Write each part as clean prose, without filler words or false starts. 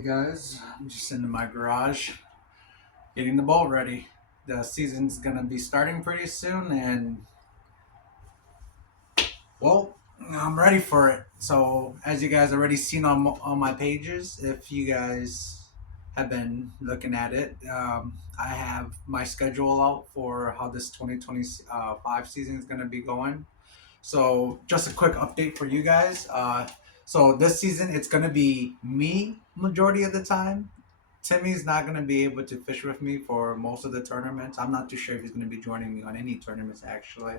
Hey guys, I'm just in my garage getting the boat ready. The season's gonna be starting pretty soon, and well, I'm ready for it. So, as you guys already seen on my pages, if you guys have been looking at it, I have my schedule out for how this 2025 season is gonna be going. So, just a quick update for you guys. So this season, it's gonna be me majority of the time. Timmy's not going to be able to fish with me for most of the tournaments. I'm not too sure if he's going to be joining me on any tournaments, actually.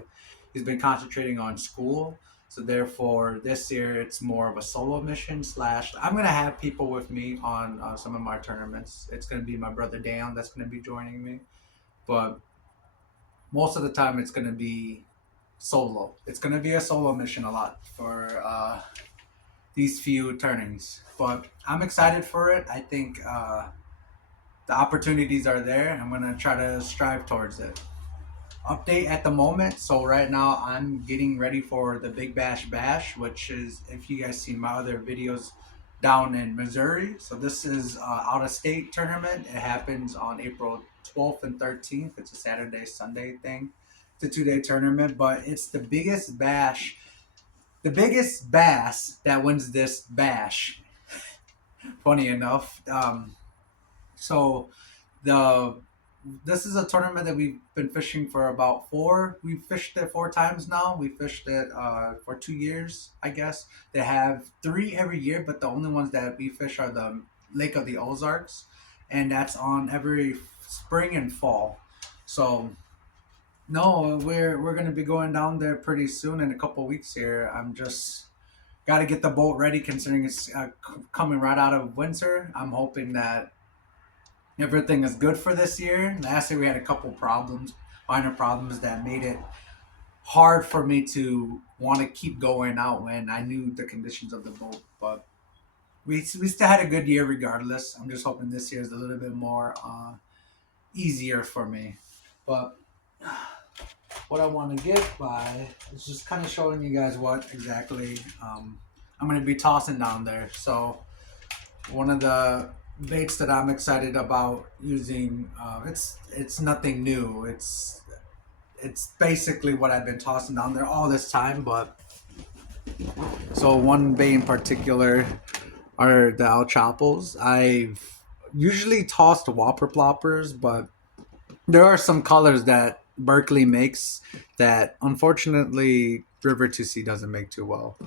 He's been concentrating on school. So, therefore, this year it's more of a solo mission slash. I'm going to have people with me on some of my tournaments. It's going to be my brother Dan that's going to be joining me. But most of the time it's going to be solo. It's going to be a solo mission a lot for these few turnings. But I'm excited for it. I think. The opportunities are there. I'm gonna try to strive towards it. Update at the moment. So right now I'm getting ready for the Big Bash Bash, which is if you guys seen my other videos down in Missouri. So this is out of state tournament. It happens on April 12th and 13th. It's a Saturday Sunday thing. It's a 2-day tournament, but it's the biggest bass that wins this bash. Funny enough. So the this is a tournament that we've been fishing for about four. We've fished it four times now. We fished it for 2 years, I guess. They have three every year, but the only ones that we fish are the Lake of the Ozarks, and that's on every spring and fall. So no, we're gonna be going down there pretty soon in a couple weeks here. I'm just got to get the boat ready considering it's coming right out of winter. I'm hoping that everything is good for this year. Last year we had a couple problems, minor problems that made it hard for me to want to keep going out when I knew the conditions of the boat. But we still had a good year regardless. I'm just hoping this year is a little bit more easier for me. But what I want to get by is just kind of showing you guys what exactly I'm going to be tossing down there. So one of the baits that I'm excited about using. It's nothing new. It's basically what I've been tossing down there all this time. But so one bait in particular are the El Chapos. I've usually tossed Whopper Ploppers, but there are some colors that Berkeley makes that unfortunately River to Sea doesn't make too well.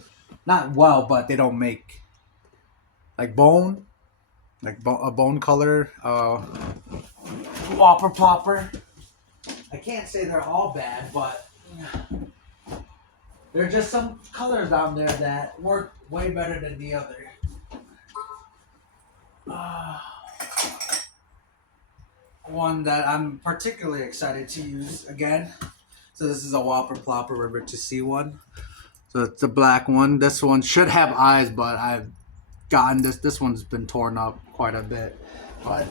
Not well, but they don't make like bone, a bone color. Whopper Plopper. I can't say they're all bad, but there are just some colors down there that work way better than the other. Uh, One that I'm particularly excited to use again. So this is a Whopper Plopper River to Sea one. So it's a black one. This one should have eyes, but I've gotten this. This one's been torn up quite a bit. But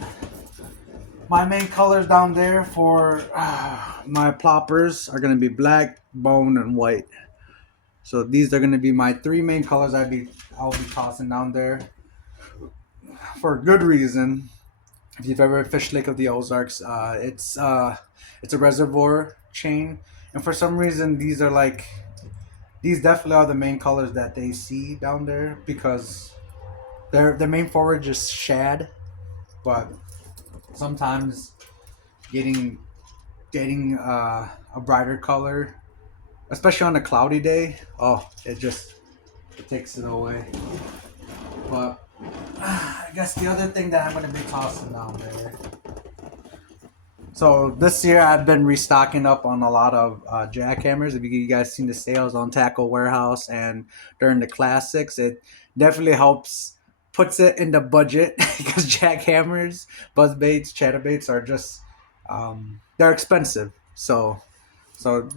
my main colors down there for my ploppers are going to be black, bone, and white. So these are going to be my three main colors I'll be tossing down there for good reason. If you've ever fished Lake of the Ozarks, it's a reservoir chain, and for some reason these definitely are the main colors that they see down there because their main forage is shad, but sometimes getting a brighter color, especially on a cloudy day, oh, it takes it away. But I guess the other thing that I'm going to be tossing down there. So this year I've been restocking up on a lot of jackhammers. If you guys seen the sales on Tackle Warehouse and during the classics, it definitely helps puts it in the budget because jackhammers, buzz baits, chatterbaits are just they're expensive. So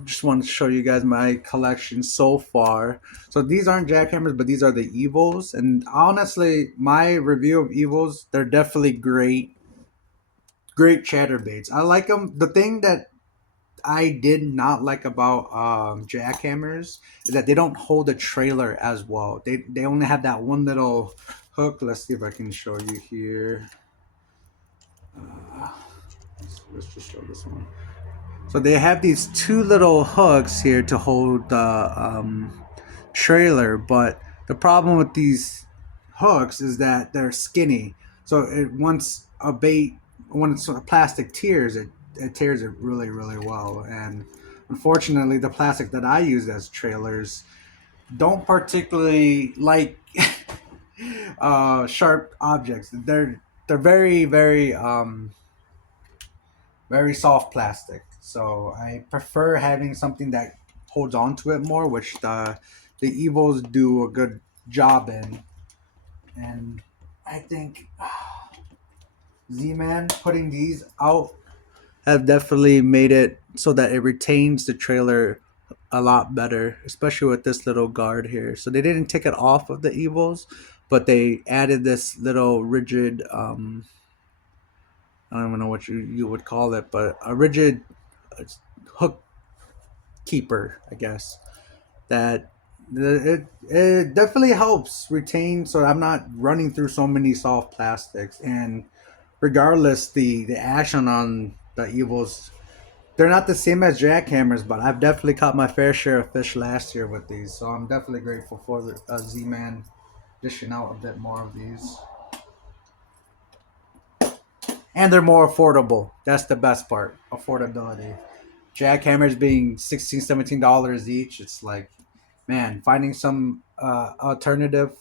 just want to show you guys my collection so far. So these aren't jackhammers, but these are the Evos. And honestly, my review of Evos, they're definitely great chatterbaits. I like them. The thing that I did not like about jackhammers is that they don't hold a trailer as well. They only have that one little hook. Let's see if I can show you here. Uh, let's just show this one. So they have these two little hooks here to hold the trailer, but the problem with these hooks is that they're skinny. So once a bait, when it's a plastic tears, it tears it really really well. And unfortunately, the plastic that I use as trailers don't particularly like sharp objects. They're very very soft plastic. So I prefer having something that holds on to it more, which the Evos do a good job in. And I think Z-Man putting these out have definitely made it so that it retains the trailer a lot better, especially with this little guard here. So they didn't take it off of the Evos, but they added this little rigid I don't even know what you would call it, but a rigid hook keeper, I guess. That it definitely helps retain, so I'm not running through so many soft plastics. And regardless, the action on the Evils, they're not the same as jackhammers, but I've definitely caught my fair share of fish last year with these. So I'm definitely grateful for the Z-Man dishing out a bit more of these. And they're more affordable. That's the best part, affordability. Jackhammers being $16, $17 each. It's like, man, finding some alternative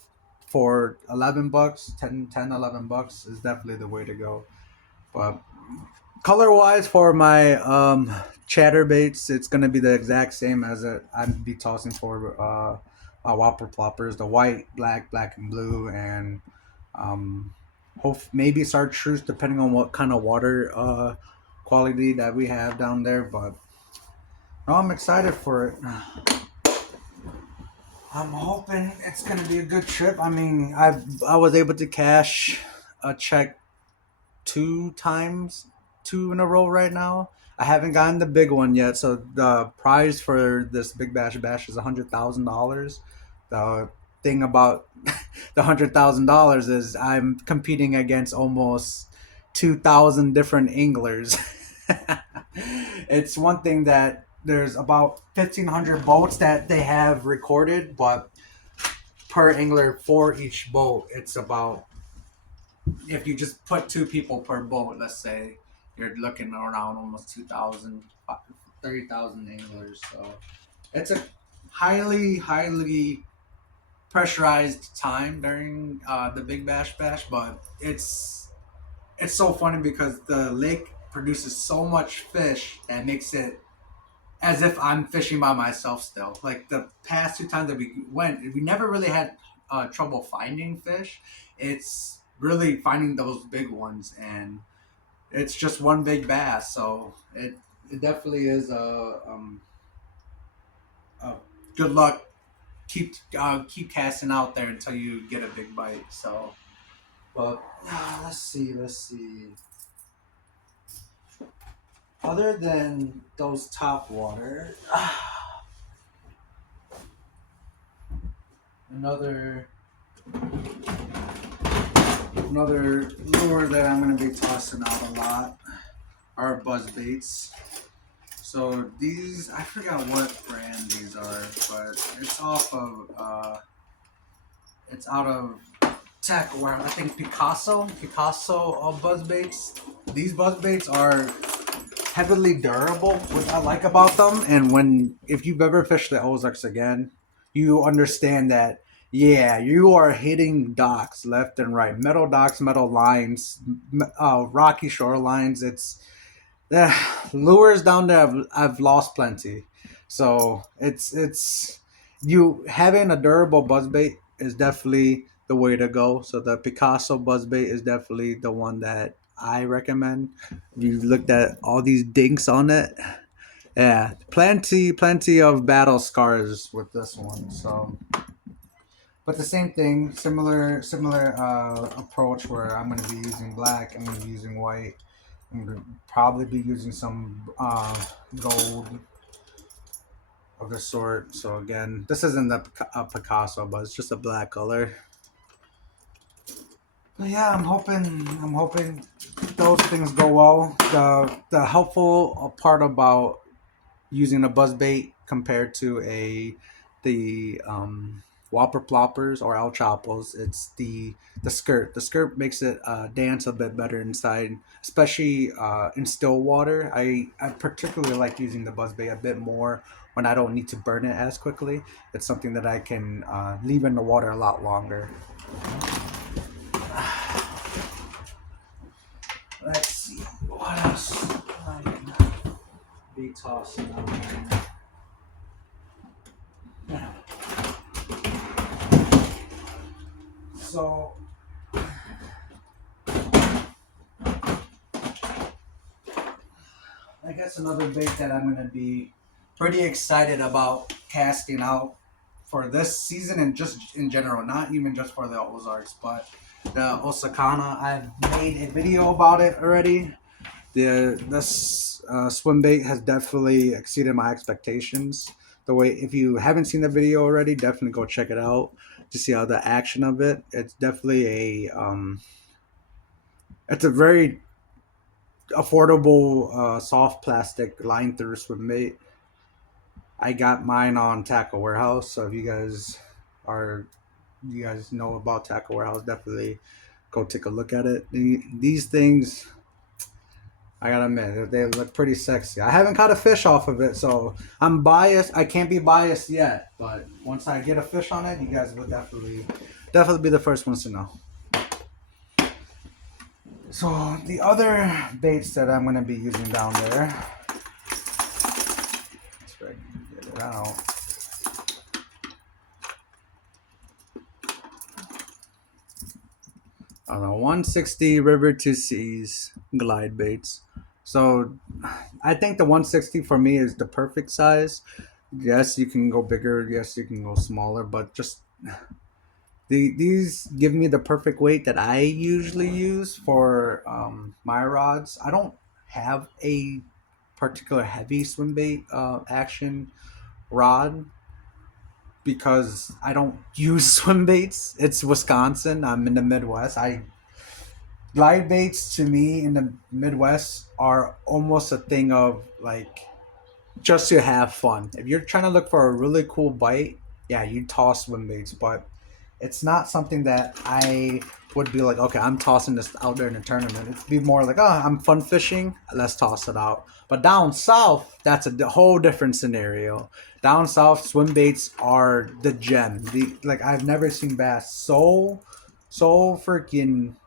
for 11 bucks, 11 bucks is definitely the way to go. But color wise, for my chatterbaits, it's going to be the exact same as I'd be tossing for whopper ploppers, the white, black and blue, and hope maybe chartreuse, depending on what kind of water quality that we have down there. But no, I'm excited for it. I'm hoping it's gonna be a good trip. I mean, I was able to cash a check two times, two in a row right now. I haven't gotten the big one yet, so the prize for this Big Bash is $100,000. The thing about the $100,000 is I'm competing against almost 2,000 different anglers. It's one thing that there's about 1,500 boats that they have recorded, but per angler for each boat, it's about, if you just put two people per boat, let's say, you're looking around almost 2,000, 30,000 anglers. So it's a highly pressurized time during the Big Bash, but it's so funny because the lake produces so much fish that makes it as if I'm fishing by myself still. Like the past two times that we went, we never really had trouble finding fish. It's really finding those big ones, and it's just one big bass. So it definitely is a good luck. Keep casting out there until you get a big bite. So, but let's see. Other than those top water, another another lure that I'm gonna be tossing out a lot are buzz baits. So these, I forgot what brand these are, but it's off of it's out of Tech, where I think Picasso buzz baits. These buzz baits are heavily durable, what I like about them. And when, if you've ever fished the Ozarks again, you understand that, yeah, you are hitting docks left and right, metal docks, metal lines, rocky shorelines. It's lures down there. I've lost plenty, so it's you having a durable buzzbait is definitely the way to go. So the Picasso buzzbait is definitely the one that I recommend. You looked at all these dinks on it. Yeah, plenty of battle scars with this one. So, but the same thing, similar approach where I'm going to be using black, I'm going to be using white, I'm going to probably be using some gold of the sort. So again, this isn't a Picasso, but it's just a black color. But yeah, I'm hoping those things go well. The helpful part about using a buzz bait compared to a the whopper ploppers or el chapos, it's the skirt. The skirt makes it dance a bit better inside, especially in still water. I particularly like using the buzz bait a bit more when I don't need to burn it as quickly. It's something that I can leave in the water a lot longer. Let's see what else I can be tossing out. So I guess another bait that I'm going to be pretty excited about casting out for this season and just in general, not even just for the Ozarks, but the Osakana. I've made a video about it already. This swim bait has definitely exceeded my expectations. The way, if you haven't seen the video already, definitely go check it out to see how the action of it. It's definitely it's a very affordable soft plastic line through swim bait. I got mine on Tackle Warehouse, so if are you guys know about Tackle Warehouse, definitely go take a look at it. These things, I gotta admit, they look pretty sexy. I haven't caught a fish off of it, so I'm biased. I can't be biased yet, but once I get a fish on it, you guys will definitely be the first ones to know. So the other baits that I'm gonna be using down there, let's get it out. I don't know, 160 River to Seas glide baits. So I think the 160 for me is the perfect size. Yes, you can go bigger. Yes, you can go smaller, but just these give me the perfect weight that I usually use for my rods. I don't have a particular heavy swim bait action rod because I don't use swim baits. It's Wisconsin. I'm in the Midwest. I Glide baits to me in the Midwest are almost a thing of like just to have fun. If you're trying to look for a really cool bite, yeah, you toss swim baits, but it's not something that I would be like, okay, I'm tossing this out there in a tournament. It'd be more like, oh, I'm fun fishing, let's toss it out. But down south, that's a whole different scenario. Down south, swim baits are the gem. Like I've never seen bass so freaking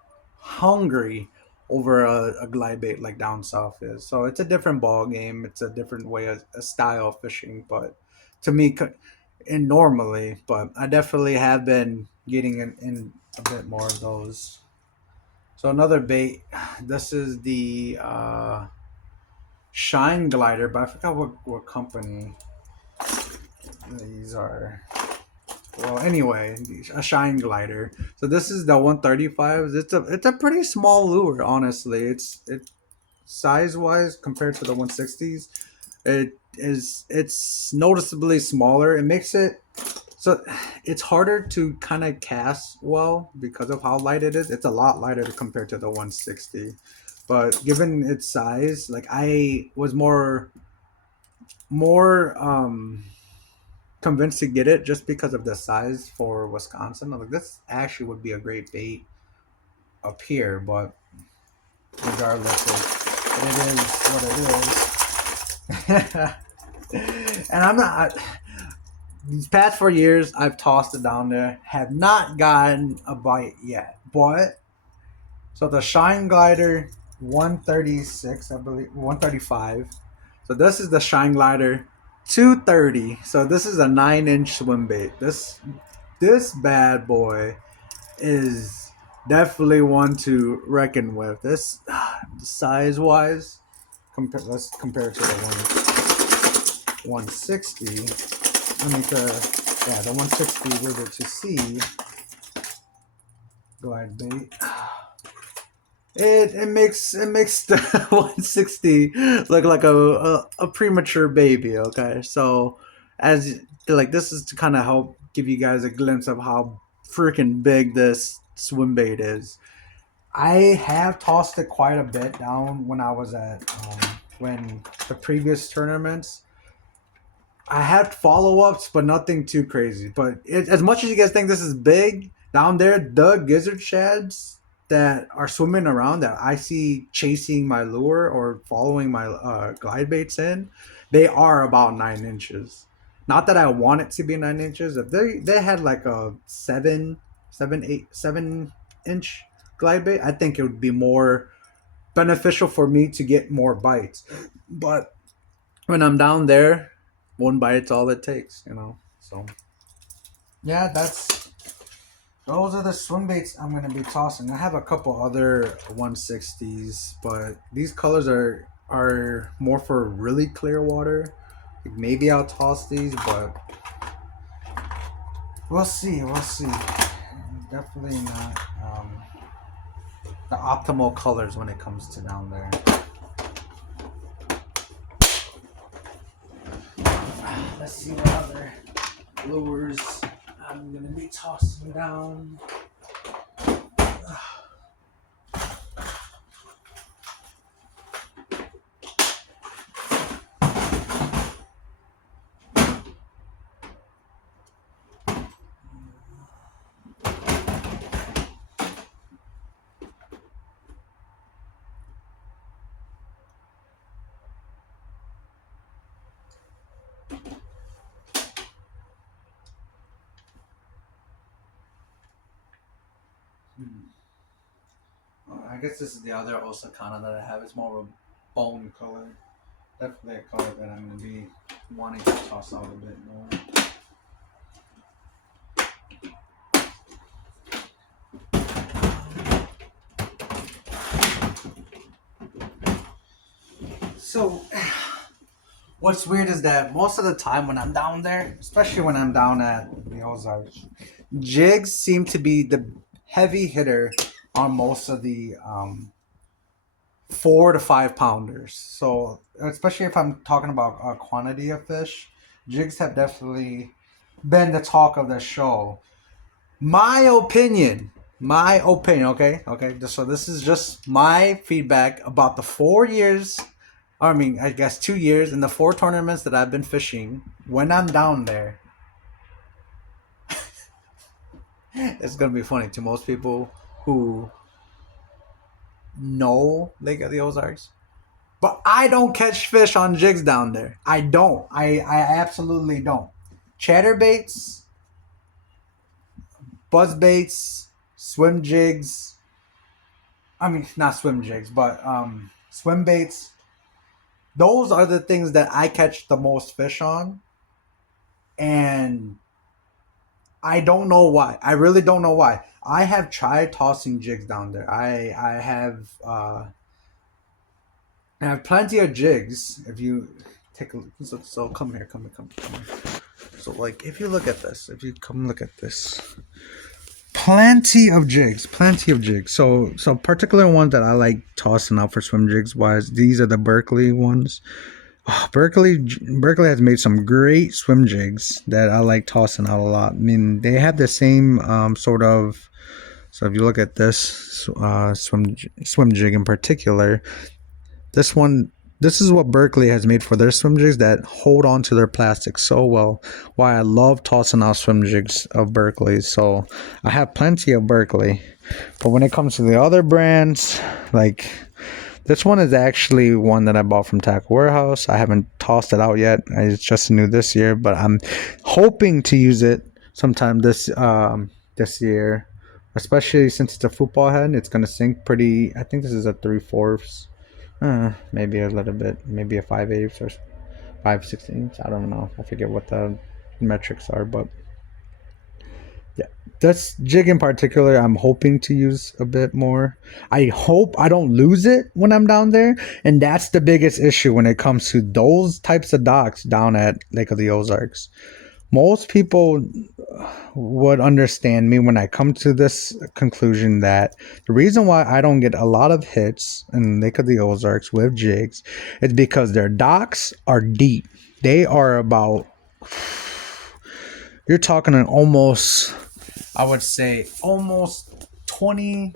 hungry over a glide bait like down south is. So it's a different ball game. It's a different way of a style of fishing. But to me, and normally, but I definitely have been getting in a bit more of those. So another bait. This is the Shine Glider, but I forgot what company these are. Well, anyway, a Shine Glider. So this is the 135. It's a pretty small lure, honestly. It size wise compared to the 160s. It's noticeably smaller. It makes it so it's harder to kind of cast well because of how light it is. It's a lot lighter compared to the 160. But given its size, like I was more convinced to get it just because of the size for Wisconsin. I'm like this actually would be a great bait up here, but regardless, it is what it is. And I'm not. These past 4 years, I've tossed it down there, have not gotten a bite yet. But so the Shine Glider 136, I believe 135. So this is the Shine Glider 230. So this is a 9-inch swim bait. This bad boy is definitely one to reckon with. This size wise, let's compare it to the 160. I mean the 160 River to Sea glide bait. It makes the 160 look like a premature baby. Okay, so as like this is to kind of help give you guys a glimpse of how freaking big this swim bait is. I have tossed it quite a bit down when I was at when the previous tournaments. I had follow ups, but nothing too crazy. But as much as you guys think this is big down there, the gizzard shads that are swimming around that I see chasing my lure or following my glide baits in, they are about 9 inches. Not that I want it to be 9 inches. If they had like a 7 inch glide bait, I think it would be more beneficial for me to get more bites. But when I'm down there, one bite's all it takes. So yeah, those are the swim baits I'm gonna be tossing. I have a couple other 160s, but these colors are more for really clear water. Like, maybe I'll toss these, but we'll see. We'll see. Definitely not the optimal colors when it comes to down there. Let's see what other lures I'm gonna be tossing down. I guess this is the other Osakana that I have. It's more of a bone color. Definitely a color that I'm going to be wanting to toss out a bit more. So, what's weird is that most of the time when I'm down there, especially when I'm down at the Ozarks, jigs seem to be the heavy hitter on most of the 4 to 5 pounders. So, especially if I'm talking about a quantity of fish, jigs have definitely been the talk of the show. My opinion. Okay. So this is just my feedback about the 4 years. I mean, I guess 2 years in the 4 tournaments that I've been fishing. When I'm down there, it's gonna be funny to most people who know Lake of the Ozarks. But I don't catch fish on jigs down there. I don't. I absolutely don't. Chatterbaits, buzz baits, swim jigs. I mean, not swim jigs, but swim baits. Those are the things that I catch the most fish on. And I don't know why. I really don't know why. I have tried tossing jigs down there. I have plenty of jigs. If you take a look, so come here. So like, if you look at this, if you come look at this, plenty of jigs. So particular ones that I like tossing out for swim jigs wise, these are the Berkley ones. Berkeley has made some great swim jigs that I like tossing out a lot. I mean, they have the same sort of. So if you look at this swim jig in particular, this is what Berkeley has made for their swim jigs that hold on to their plastic so well. Why I love tossing out swim jigs of Berkeley. So I have plenty of Berkeley, but when it comes to the other brands, like. This one is actually one that I bought from Tackle Warehouse. I haven't tossed it out yet. It's just new this year, but I'm hoping to use it sometime this year, especially since it's a football head. It's gonna sink pretty. I think this is a 3/4, maybe a little bit, maybe a 5/8 or 5/16. I don't know. I forget what the metrics are, but. Yeah, that's jig in particular. I'm hoping to use a bit more. I hope I don't lose it when I'm down there, and that's the biggest issue when it comes to those types of docks down at Lake of the Ozarks. Most people would understand me when I come to this conclusion that the reason why I don't get a lot of hits in Lake of the Ozarks with jigs is because their docks are deep. They are about. You're talking an almost, I would say, almost 20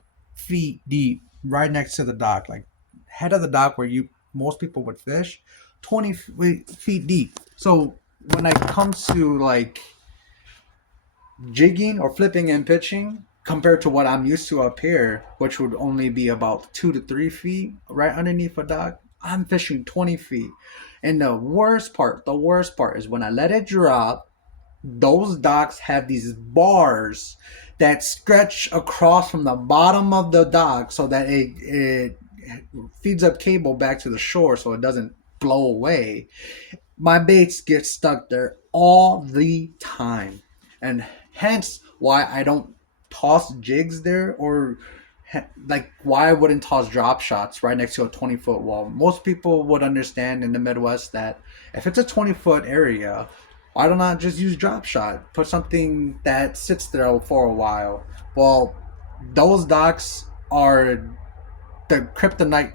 feet deep, right next to the dock, like head of the dock where you most people would fish, 20 feet deep. So when it comes to like jigging or flipping and pitching, compared to what I'm used to up here, which would only be about 2 to 3 feet right underneath a dock, I'm fishing 20 feet. And the worst part is when I let it drop, those docks have these bars that stretch across from the bottom of the dock so that it feeds up cable back to the shore so it doesn't blow away. My baits get stuck there all the time, and hence why I don't toss jigs there, or like why I wouldn't toss drop shots right next to a 20-foot wall. Most people would understand in the Midwest that if it's a 20-foot area, why don't I just use drop shot? Put something that sits there for a while. Well, those docks are the kryptonite.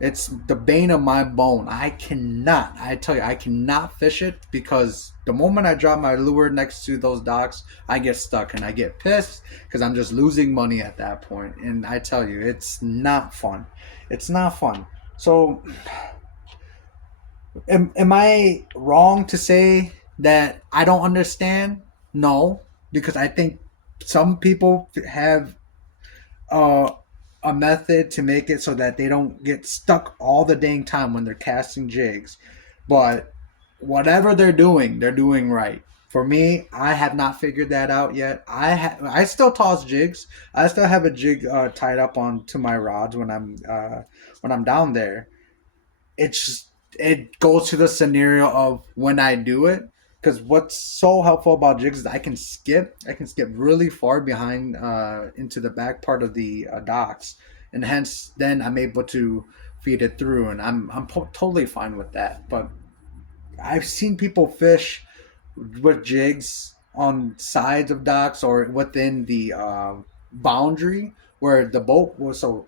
It's the bane of my bone. I tell you, I cannot fish it because the moment I drop my lure next to those docks, I get stuck and I get pissed because I'm just losing money at that point. And I tell you, it's not fun. It's not fun. So, am I wrong to say that I don't understand? No, because I think some people have uh, a method to make it so that they don't get stuck all the dang time when they're casting jigs. But whatever they're doing right. For me, I have not figured that out yet. I still toss jigs. I still have a jig tied up onto my rods when I'm down there. It's just, it goes to the scenario of when I do it. Because what's so helpful about jigs is I can skip really far behind into the back part of the docks, and hence then I'm able to feed it through, and totally fine with that. But I've seen people fish with jigs on sides of docks or within the boundary where the boat was so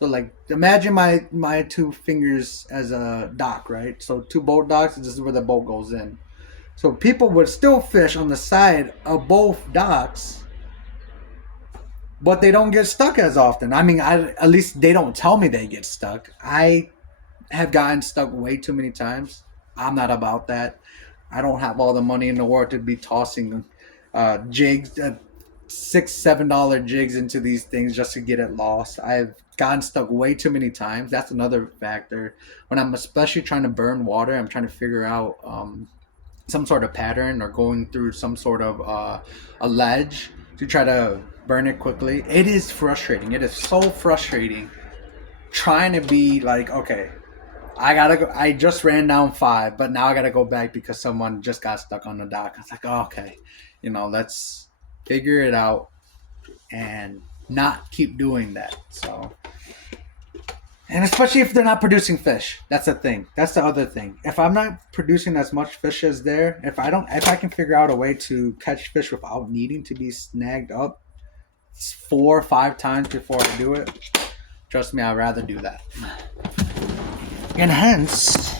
like imagine my two fingers as a dock, right? So two boat docks, this is where the boat goes in. So people would still fish on the side of both docks, but they don't get stuck as often. I mean, at least they don't tell me they get stuck. I have gotten stuck way too many times. I'm not about that. I don't have all the money in the world to be tossing jigs, $6, $7 jigs into these things just to get it lost. I've gotten stuck way too many times. That's another factor. When I'm especially trying to burn water, I'm trying to figure out some sort of pattern or going through some sort of a ledge to try to burn it quickly. It is frustrating. It is so frustrating trying to be like, okay, I gotta go. I just ran down 5, but now I gotta go back because someone just got stuck on the dock. I was like, oh, okay, let's figure it out and not keep doing that. So, and especially if they're not producing fish, that's the thing. That's the other thing. If I'm not producing as much fish as there, if I can figure out a way to catch fish without needing to be snagged up 4 or 5 times before I do it, trust me, I'd rather do that. And hence,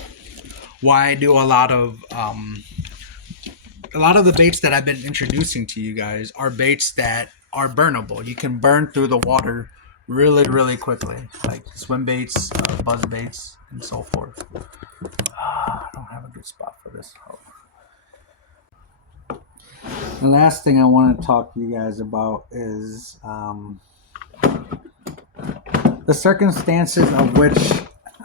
why I do a lot of the baits that I've been introducing to you guys are baits that are burnable. You can burn through the water really, really quickly, like swim baits, buzz baits, and so forth. I don't have a good spot for this. The last thing I want to talk to you guys about is the circumstances of which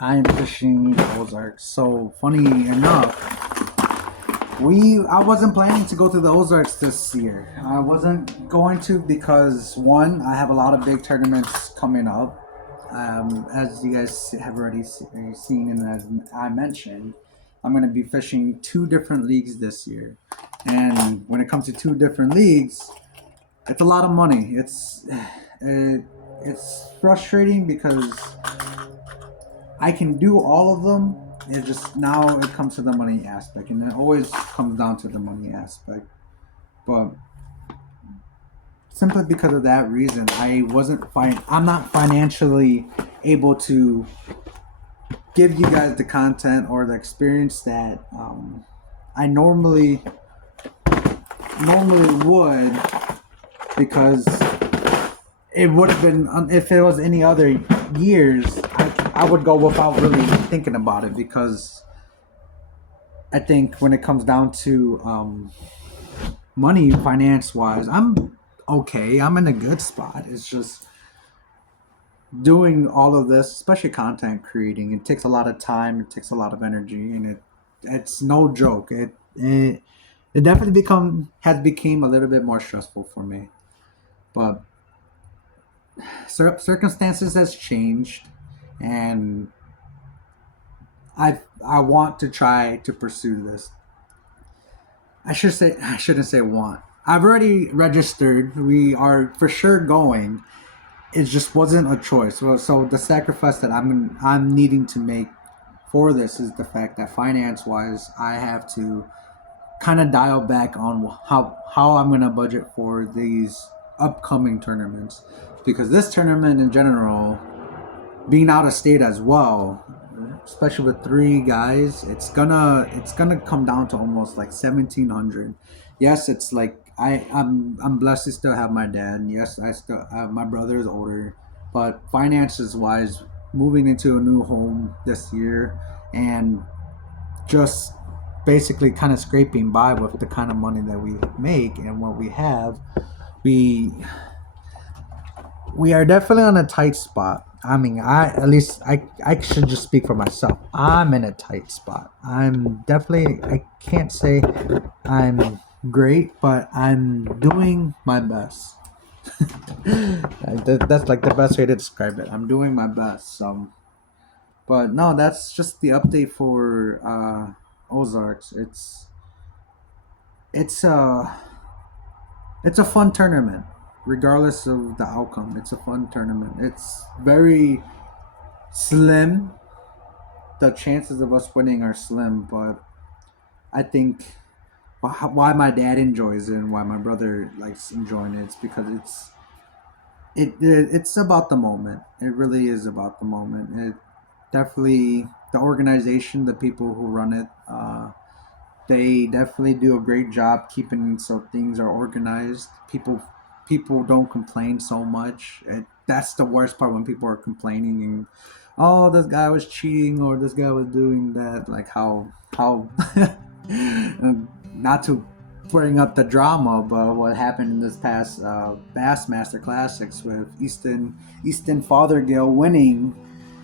I am fishing the Ozarks. So funny enough, I wasn't planning to go to the Ozarks this year. I wasn't going to because one, I have a lot of big tournaments coming up. As you guys have already seen and as I mentioned, I'm going to be fishing 2 different leagues this year. And when it comes to 2 different leagues, it's a lot of money. It's frustrating because I can do all of them. It just now it comes to the money aspect, and it always comes down to the money aspect. But simply because of that reason, I'm not financially able to give you guys the content or the experience that I normally would, because it would have been if it was any other years. I would go without really thinking about it because I think when it comes down to money, finance wise, I'm okay. I'm in a good spot. It's just doing all of this, especially content creating. It takes a lot of time. It takes a lot of energy, and it's no joke. It definitely became a little bit more stressful for me. But circumstances has changed, and I want to try to pursue this. I shouldn't say want. I've already registered. We are for sure going. It just wasn't a choice. Well, so the sacrifice that I'm needing to make for this is the fact that finance wise, I have to kind of dial back on how I'm gonna budget for these upcoming tournaments because this tournament in general, being out of state as well, especially with three guys, it's gonna come down to almost like 1,700. Yes, it's like I'm blessed to still have my dad. Yes, I still have my brother is older, but finances wise, moving into a new home this year and just basically kind of scraping by with the kind of money that we make and what we have, we we are definitely on a tight spot. I mean, I should just speak for myself. I'm in a tight spot. I can't say I'm great, but I'm doing my best. That's like the best way to describe it. I'm doing my best. But no, that's just the update for Ozarks. It's it's a fun tournament, regardless of the outcome. It's a fun tournament. It's very slim. The chances of us winning are slim, but I think why my dad enjoys it and why my brother likes enjoying it is because it's about the moment. It really is about the moment. It definitely the organization, the people who run it, they definitely do a great job keeping so things are organized. People don't complain so much. That's the worst part when people are complaining and oh this guy was cheating or this guy was doing that. Like how not to bring up the drama, but what happened in this past Bassmaster Classics with Easton Fothergill winning.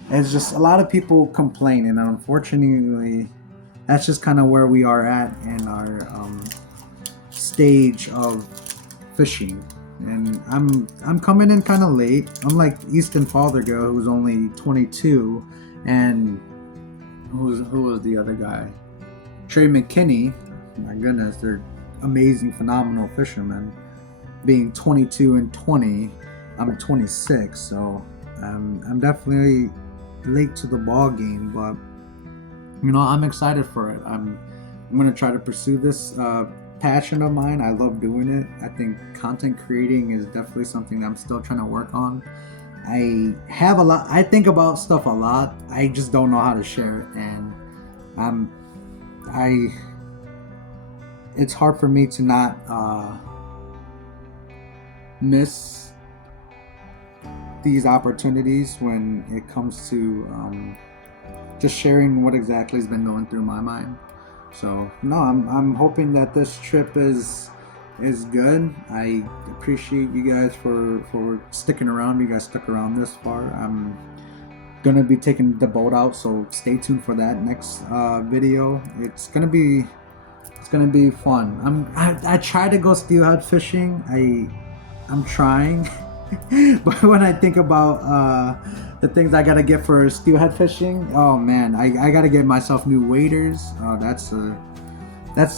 It's just a lot of people complain, and unfortunately, that's just kind of where we are at in our stage of fishing. And I'm coming in kind of late. Unlike Easton Fothergill, who's only 22, and who was the other guy? Trey McKinney. My goodness, they're amazing, phenomenal fishermen. Being 22 and 20, I'm 26, so I'm definitely late to the ball game, but I'm excited for it. I'm gonna try to pursue this passion of mine. I love doing it. I think content creating is definitely something that I'm still trying to work on. I have a lot. I think about stuff a lot. I just don't know how to share it, and um, I. It's hard for me to not miss these opportunities when it comes to just sharing what exactly has been going through my mind. So no, I'm hoping that this trip is good. I appreciate you guys for sticking around. You guys stuck around this far. I'm gonna be taking the boat out, so stay tuned for that next video. It's gonna be fun. I try to go steelhead fishing. I'm trying, but when I think about the things I gotta get for steelhead fishing, oh man, I gotta get myself new waders. That's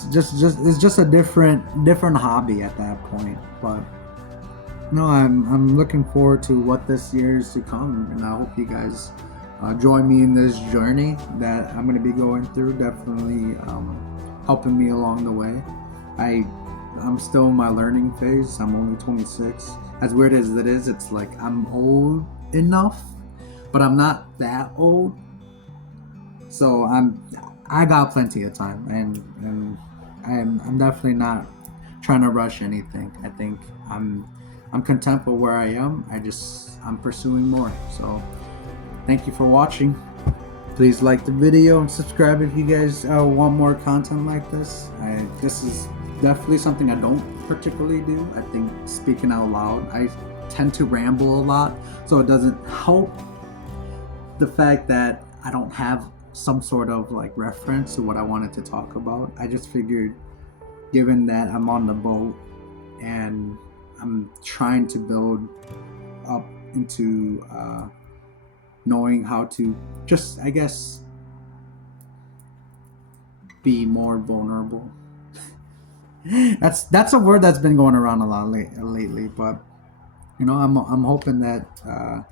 just it's just a different hobby at that point. But no, I'm looking forward to what this year is to come, and I hope you guys join me in this journey that I'm gonna be going through. Definitely helping me along the way. I'm still in my learning phase. I'm only 26. As weird as it is, it's like I'm old enough, but I'm not that old. So I got plenty of time, and I'm definitely not trying to rush anything. I think I'm content with where I am. I'm pursuing more. So thank you for watching. Please like the video and subscribe if you guys want more content like this. This is definitely something I don't particularly do. I think speaking out loud, I tend to ramble a lot, so it doesn't help the fact that I don't have some sort of like reference to what I wanted to talk about. I just figured, given that I'm on the boat and I'm trying to build up into knowing how to just, I guess, be more vulnerable. That's a word that's been going around a lot lately, but I'm hoping that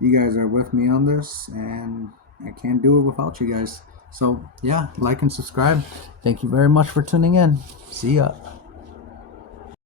you guys are with me on this, and I can't do it without you guys. So yeah, like and subscribe. Thank you very much for tuning in. See ya.